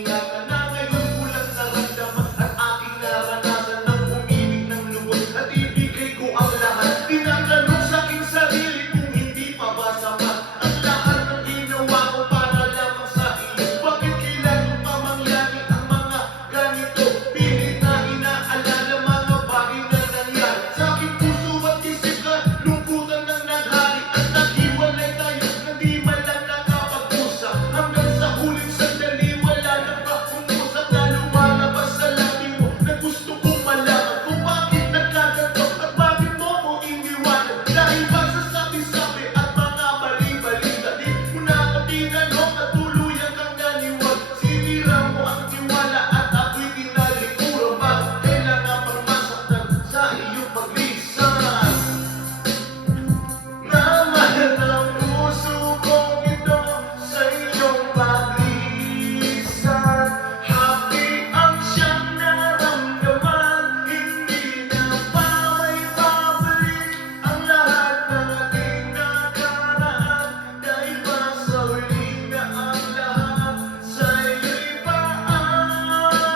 ingatan na ngayon ko lang naramdaman at aking naranasan ng uminig ng lubos at ibigay ko ang lahat. Tinatanong sa aking sarili kung hindi pa ba sapat ang lahat ng ginawa ko para lamang sa iyo. Bakit kailangan pa mangyari ang mga ganito? Pilit na inaalala mga bagay na nangyari sa aking puso at isip na lungkutan ng naghari at naghiwalay tayo na di man lang nakapag-usap hanggang sa huling sandali wala na pa umusap na lumalabas sa labi mo na gusto kong malaman kung bakit nagkaganto at bakit mo ko iniwanan dahil ba sa sabi-sabi at mga bali-balita di mo na ako tinanong at tuluyan kang naniwag sinira mo ang tiwala at ako'y tinalikuran bakit kailangan pang masaktan sa iyong paglisan naman ang puso kong ito sa iyong paglisan happy ang siyang naramdaman hindi na pa may babalik ang lahat ng ating nakaraan dahil ba sa huli na ang lahat sa iyo'y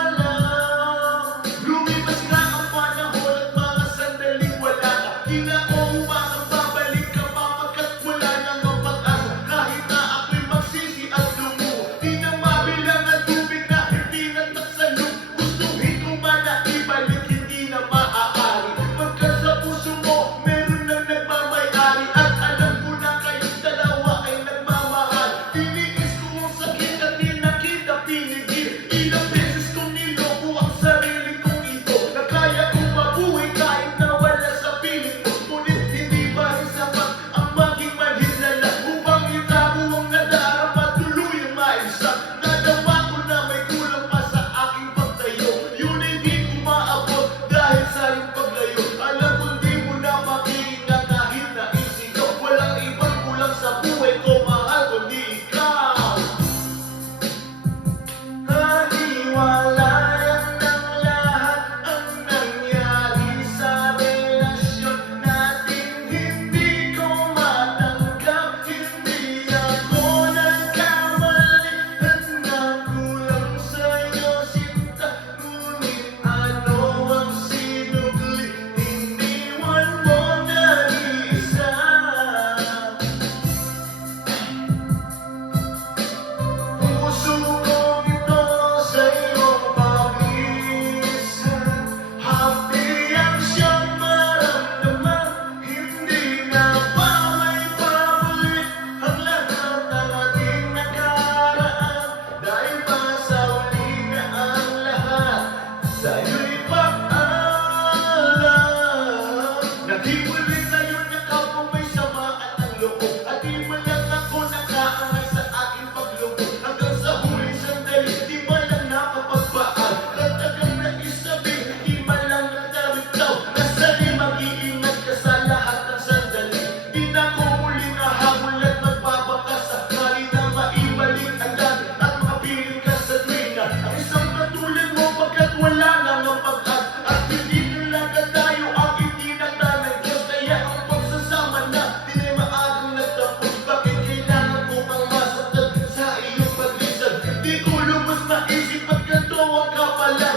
paalam lumipas na ang panahon at mga sandaling wala ka di na ko umasang babalik ka pa pagkat wala nang ang pag-asa kahit na ako'y magsisi at lumuho di na mabilang ang tubig na hindi nagtasalong gustuhin ko man na ibalik hindi na maaari pagkat sa puso mo meron nang nagmamayari at alam ko na kayong dalawa ay nagmamahal tiniis ko ang sakit at di na kita pinigil ilang beses kong niloko ang sarili kong ito na kaya kong mabuhay kahit na wala sa piling mo ngunit hindi ba rin sapat ang maging manhid na lang upang itago ang nadarama tuluyang maibsan nadawa ko na may kulang pa sa aking pagtayo yun ay di ko maabot dahil sa iyong paglayo alam ko di mo na makikita kahit na isigaw walang ibang kulang sa buhay ko mahal kundi ikaw Naniwalayan ng lahat ang nangyari sa relasyon natin hindi ko matanggap hindi ako nagkamali at nakulang sa'yo sinta ngunit ano ang sinugli iniwan mo nag-iisa puso kong ito sa iyong paglisan happy ang siyang maramdaman hindi na pa may babalik ang lahat ng ating nakaraan dahil ba sa huli na ang lahat sa'yo'y paalam naghiwalay tayo na kapag may sama at ang loob at di man lang ako nakaangal sa aking paglubog hanggang sa huling sandali di man lang nakapagpaan katagang naisabi di man lang nagdaritaw nasali mag-iingat ka sa lahat ng sandali di na ko muli nahabol at magbabakas sakali na maibalik ang dati at makapiling ka sa tuwina ang isang katulad mo pagkat wala nang ang pag-as at hindi talaga tayo ang itinakda ng Diyos kaya ang pagsasama na di na maagang nagtapos bakit kailangan ko pang masaktan sa iyong paglisan di ko lumos maisip at ganito ang kapalan